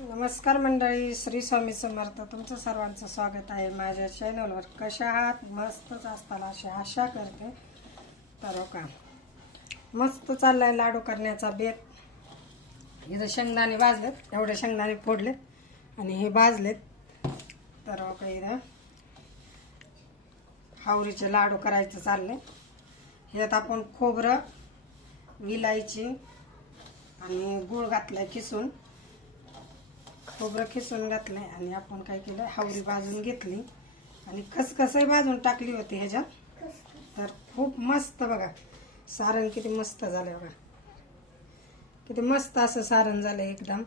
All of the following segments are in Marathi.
नमस्कार मंडळी, श्री स्वामी समर्थ. तुमचं सर्वांचं स्वागत आहे माझ्या चॅनलवर. कशा आहात? मस्तच असताना अशी आशा करते. तर हो का, मस्त चाललाय लाडू करण्याचा बेत. इथं शेंगदाणे भाजलेत, एवढे शेंगदाणे फोडलेत आणि हे भाजलेत. तर हो का, इथं हावरीचे लाडू करायचं चालले. ह्यात आपण खोबरं, विलायची आणि गूळ घातलाय किसून. खोबरं खिसून घातलंय आणि आपण काय केलं, हावरी भाजून घेतली आणि खसखसही भाजून टाकली होती ह्याच्यात. तर खूप मस्त बघा सारण, किती मस्त झालं बघा, किती मस्त असं सारण झालं एकदम.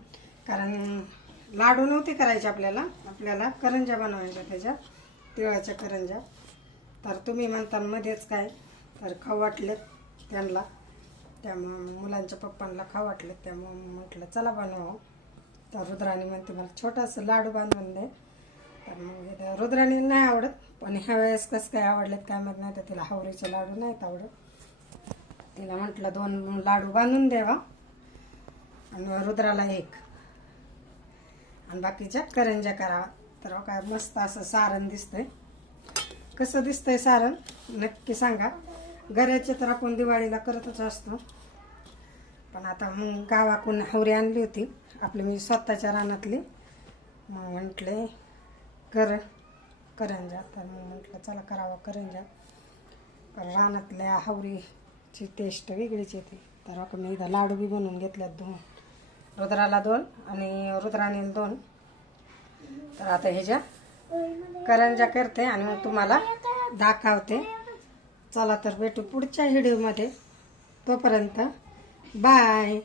कारण लाडू नव्हते करायचे आपल्याला करंज्या बनवायच्या, त्याच्या तिळाच्या करंज्या. तर तुम्ही म्हणता मध्येच काय, तर खाऊ वाटलेत त्यांना, त्यामुळं मुलांच्या पप्पांना खाऊ वाटलेत, त्यामुळं म्हटलं चला बनवावं. तर रुद्राणी म्हणते मला छोटासा लाडू बांधून दे. तर मग रुद्राणी नाही आवडत, पण ह्या वेळेस कसं काय आवडलेत काय माहीत नाही. तर तिला हावरीचे लाडू नाहीत आवडत. तिला म्हटलं 2 लाडू बांधून द्यावा आणि रुद्राला 1 आणि बाकीच्या करंज्या करावा. तर काय मस्त असं सारण दिसतंय. कसं दिसतंय सारण नक्की सांगा. गऱ्याचे तर आपण दिवाळीला करतच असतो, पण आता मग गावाकडून हावरी आणली होती आपली, मी स्वतःच्या रानातली. मग म्हटले करंज्या. तर मग म्हटलं चला करावं करंज्या. पण रानातल्या हावरीची टेस्ट वेगळीच येते. तर आपण मी इथं लाडू बी बनवून घेतल्यात 2, रुद्राला 2 आणि रुद्राणीला 2. तर आता ह्याच्या करंज्या करते आणि मग तुम्हाला दाखवते. चला तर भेटू पुढच्या व्हिडिओमध्ये. तोपर्यंत बाय.